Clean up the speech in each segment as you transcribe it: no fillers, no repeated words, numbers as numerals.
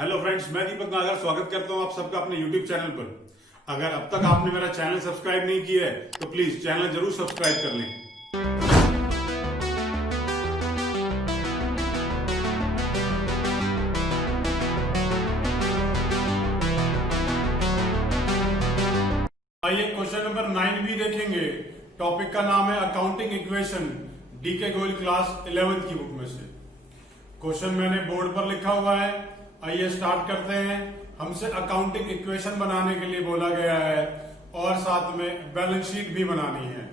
Hello friends, मैं दीपक नागर स्वागत करता हूं आप सबका अपने यूट्यूब चैनल पर। अगर अब तक आपने मेरा चैनल सब्सक्राइब नहीं किया है तो प्लीज चैनल जरूर सब्सक्राइब कर लें। आइए क्वेश्चन नंबर 9 भी देखेंगे। टॉपिक का नाम है accounting equation, D K Goyal class 11th की बुक में से। क्वेश्चन मैंने बोर्ड पर लिखा हुआ है। आइए स्टार्ट करते हैं। हमसे अकाउंटिंग इक्वेशन बनाने के लिए बोला गया है और साथ में बैलेंस शीट भी बनानी है।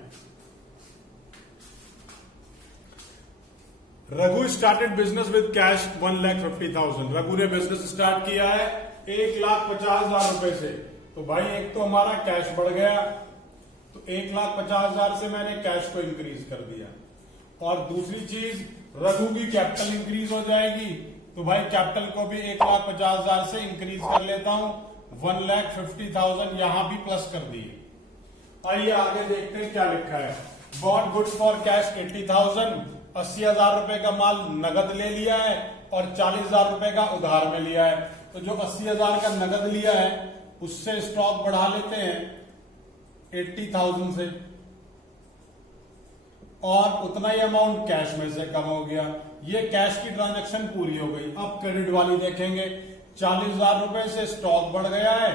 Raghu started business with cash 1,50,000। Raghu ने बिजनेस स्टार्ट किया है 1,50,000 रुपए से। तो भाई एक तो हमारा कैश बढ़ गया, तो 1,50,000 से मैंने कैश को इंक्रीज कर दिया। और दूसरी चीज, रघु की कैपिटल इंक्रीज हो जाएगी, तो भाई कैपिटल को भी 1,50,000 से इंक्रीज कर लेता हूं। 1,50,000 यहां भी प्लस कर दिए। आइए आगे देखते हैं क्या लिखा है। Bought goods for cash 80,000। 80,000 रुपए का माल नगद ले लिया है और 40,000 रुपए का उधार में लिया है। तो जो 80,000 का नगद लिया है उससे स्टॉक बढ़ा लेते हैं 80,000 से, और उतना ही अमाउंट कैश में से कम हो गया। ये कैश की ट्रांजैक्शन पूरी हो गई। अब क्रेडिट वाली देखेंगे। 40,000 रुपए से स्टॉक बढ़ गया है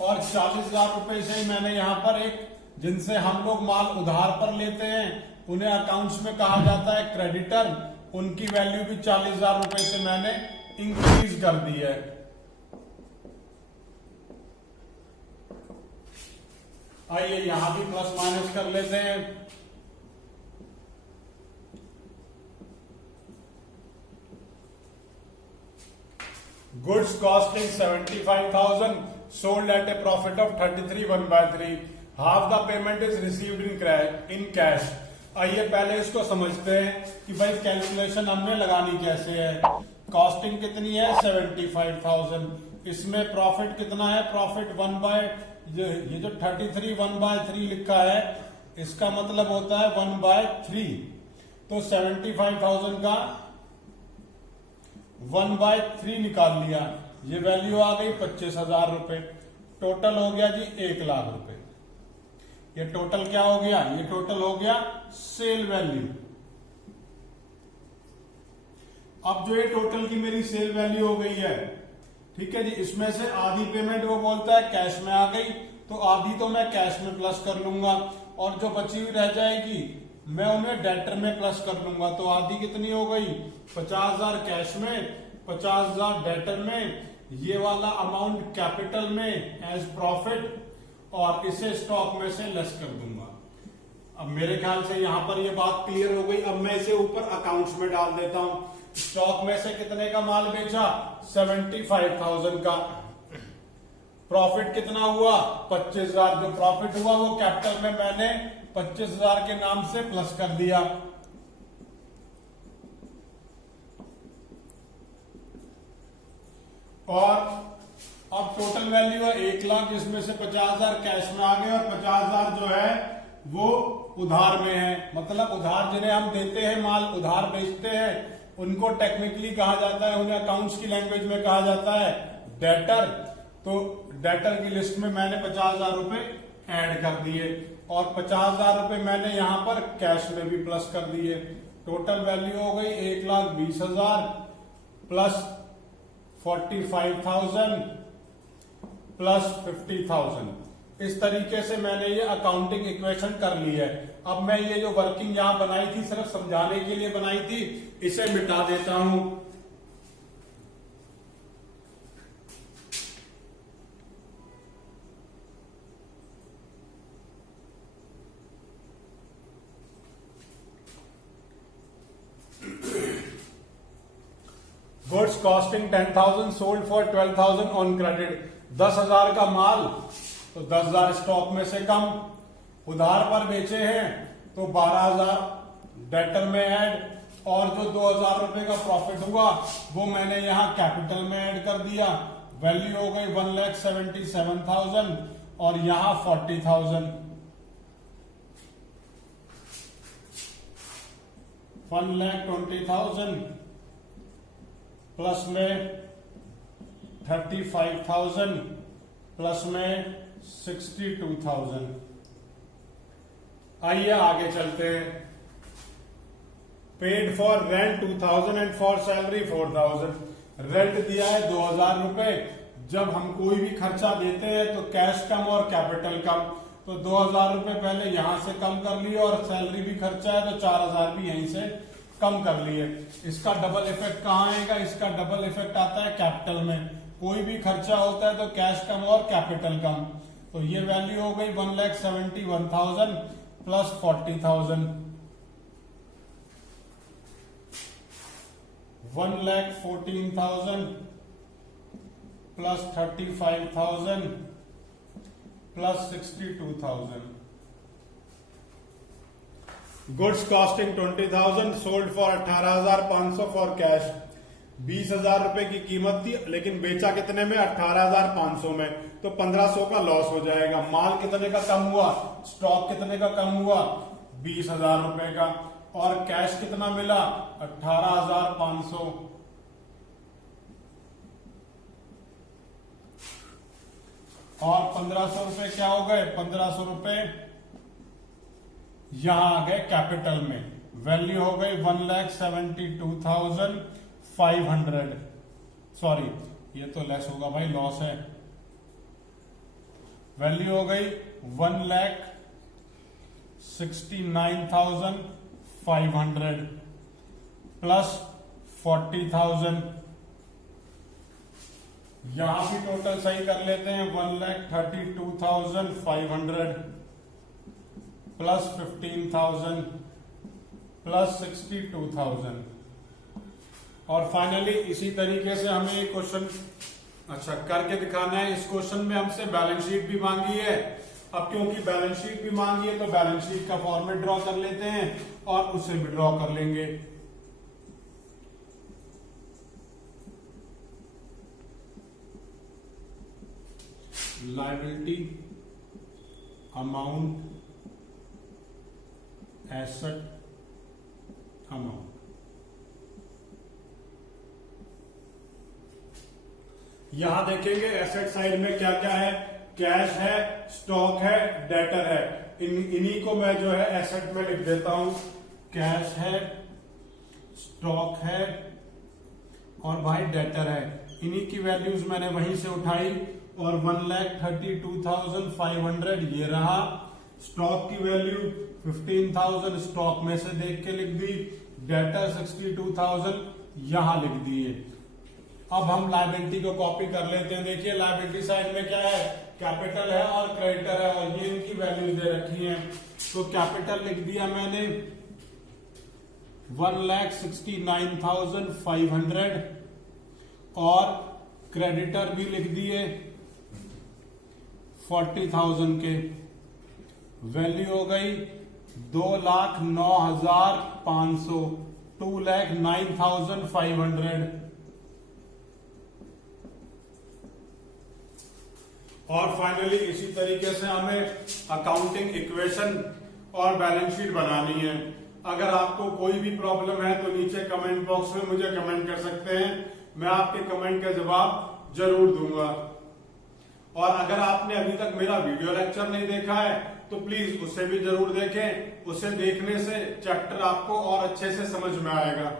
और 40,000 रुपए से ही मैंने यहां पर एक, जिनसे हम लोग माल उधार पर लेते हैं उन्हें अकाउंट्स में कहा जाता है क्रेडिटर, उनकी वैल्यू भी 40,000 रुपए से मैंने इंक्रीज कर दी है। आइए यहां भी प्लस माइनस कर लेते हैं। Goods costing 75,000 sold at A profit of 33/1/3। Half the payment is received in cash. आइए पहले इसको समझते हैं कि भाई कैलकुलेशन हमने लगानी कैसे है। कॉस्टिंग कितनी है 75,000, इसमें प्रॉफिट कितना है, प्रॉफिट ये जो 33/1/3 लिखा है इसका मतलब होता है 1/3। तो 75,000 का 1/3 निकाल लिया, ये वैल्यू आ गई 25,000 रुपए। टोटल हो गया जी 1,00,000 रुपए। ये टोटल क्या हो गया, ये टोटल हो गया सेल वैल्यू। अब जो ये टोटल की मेरी सेल वैल्यू हो गई है, ठीक है जी, इसमें से आधी पेमेंट वो बोलता है कैश में आ गई, तो आधी तो मैं कैश में प्लस कर लूंगा और जो बची हुई रह जाएगी मैं उन्हें डेटर में प्लस कर लूंगा। तो आधी कितनी हो गई 50,000 कैश में, 50,000 डेटर में, ये वाला अमाउंट कैपिटल में एज प्रॉफिट, और इसे स्टॉक में से लेस कर दूंगा। अब मेरे ख्याल से यहां पर ये बात क्लियर हो गई। अब मैं इसे ऊपर अकाउंट्स में डाल देता हूं। स्टॉक में से कितने का माल बेचा 75,000 का। प्रॉफिट कितना हुआ 25,000। जो प्रॉफिट हुआ वो कैपिटल में मैंने 25,000 के नाम से प्लस कर दिया। और अब टोटल वैल्यू है 1,00,000, जिसमें से 50,000 कैश में आ गए और 50,000 जो है वो उधार में है। मतलब उधार जिन्हें हम देते हैं, माल उधार बेचते हैं, उनको टेक्निकली कहा जाता है, उन्हें अकाउंट्स की लैंग्वेज में कहा जाता है डेटर। तो डेटर की लिस्ट में मैंने 50,000 रुपए ऐड कर दिए और 50,000 रुपए मैंने यहां पर कैश में भी प्लस कर दिए। टोटल वैल्यू हो गई 1,20,000 प्लस 45,000 प्लस 50,000। इस तरीके से मैंने ये अकाउंटिंग इक्वेशन कर ली है। अब मैं ये जो वर्किंग यहां बनाई थी सिर्फ समझाने के लिए बनाई थी, इसे मिटा देता हूं। Goods costing 10,000 sold for 12,000 on credit. 10,000 का माल, तो 10,000 स्टॉक में से कम, उधार पर बेचे हैं तो 12,000 डेटर में ऐड, और जो 2,000 रुपए का प्रॉफिट हुआ वो मैंने यहां कैपिटल में ऐड कर दिया। वैल्यू हो गई 1,77,000 और यहां 40,000। 1,20,000 प्लस में 35,000 प्लस में 62,000। आइए आगे चलते हैं। Paid for rent 2,000 and for salary 4,000। Rent दिया है 2,000 रुपए। जब हम कोई भी खर्चा देते हैं तो कैश कम और कैपिटल कम, तो 2,000 रुपए पहले यहां से कम कर लिए और सैलरी भी खर्चा है तो 4,000 भी यहीं से कम कर लिए। इसका डबल इफेक्ट कहाँ आएगा? इसका डबल इफेक्ट आता है कैपिटल में। कोई भी खर्चा होता है तो कैश कम और कैपिटल कम। तो ये वैल्यू हो गई 1,71,000 plus 40,000। 1,14,000 plus 35,000 plus 62,000। Goods costing 20,000 sold for 18,500 for cash. 20,000 रुपए की कीमत थी लेकिन बेचा कितने में? 18,500 में, तो 1,500 का लॉस हो जाएगा। माल कितने का कम हुआ? स्टॉक कितने का कम हुआ? 20,000 रुपए का। और कैश कितना मिला? 18,500। और 1,500 रुपए क्या हो गए? 1,500 रुपए यहां आ गए कैपिटल में। वैल्यू हो गई 1,72,500। सॉरी, ये तो लेस होगा भाई, लॉस है। वैल्यू हो गई 1,69,500 प्लस 40,000। यहां भी टोटल सही कर लेते हैं। 1,32,500 प्लस 15,000 प्लस 62,000। और फाइनली इसी तरीके से हमें एक क्वेश्चन करके दिखाना है। इस क्वेश्चन में हमसे बैलेंस शीट भी मांगी है। अब क्योंकि बैलेंस शीट भी मांगी है तो बैलेंस शीट का फॉर्मेट ड्रॉ कर लेते हैं और उसे भी ड्रॉ कर लेंगे। Liability, amount, asset, amount. यहां देखेंगे एसेट साइड में क्या क्या है। कैश है, स्टॉक है, डेटर है। इन्हीं को मैं जो है एसेट में लिख देता हूं। कैश है, स्टॉक है और भाई डेटर है। इन्हीं की वैल्यूज मैंने वहीं से उठाई और 1,32,500 ये रहा। स्टॉक की वैल्यू 15,000 स्टॉक में से देख के लिख दी। डेटर 62,000 यहां लिख दिए। अब हम लायबिलिटी को कॉपी कर लेते हैं। देखिए लायबिलिटी साइड में क्या है? कैपिटल है और क्रेडिटर है और ये इनकी वैल्यूज दे रखी हैं। तो कैपिटल लिख दिया मैंने 1,69,500 और क्रेडिटर भी लिख दिए 40,000 के। वैल्यू हो गई 2,09,500, 2,09,500। और फाइनली इसी तरीके से हमें अकाउंटिंग इक्वेशन और बैलेंस शीट बनानी है। अगर आपको कोई भी प्रॉब्लम है तो नीचे कमेंट बॉक्स में मुझे कमेंट कर सकते हैं। मैं आपके कमेंट का जवाब जरूर दूंगा। और अगर आपने अभी तक मेरा वीडियो लेक्चर नहीं देखा है तो प्लीज उसे भी जरूर देखें। उसे देखने से चैप्टर आपको और अच्छे से समझ में आएगा।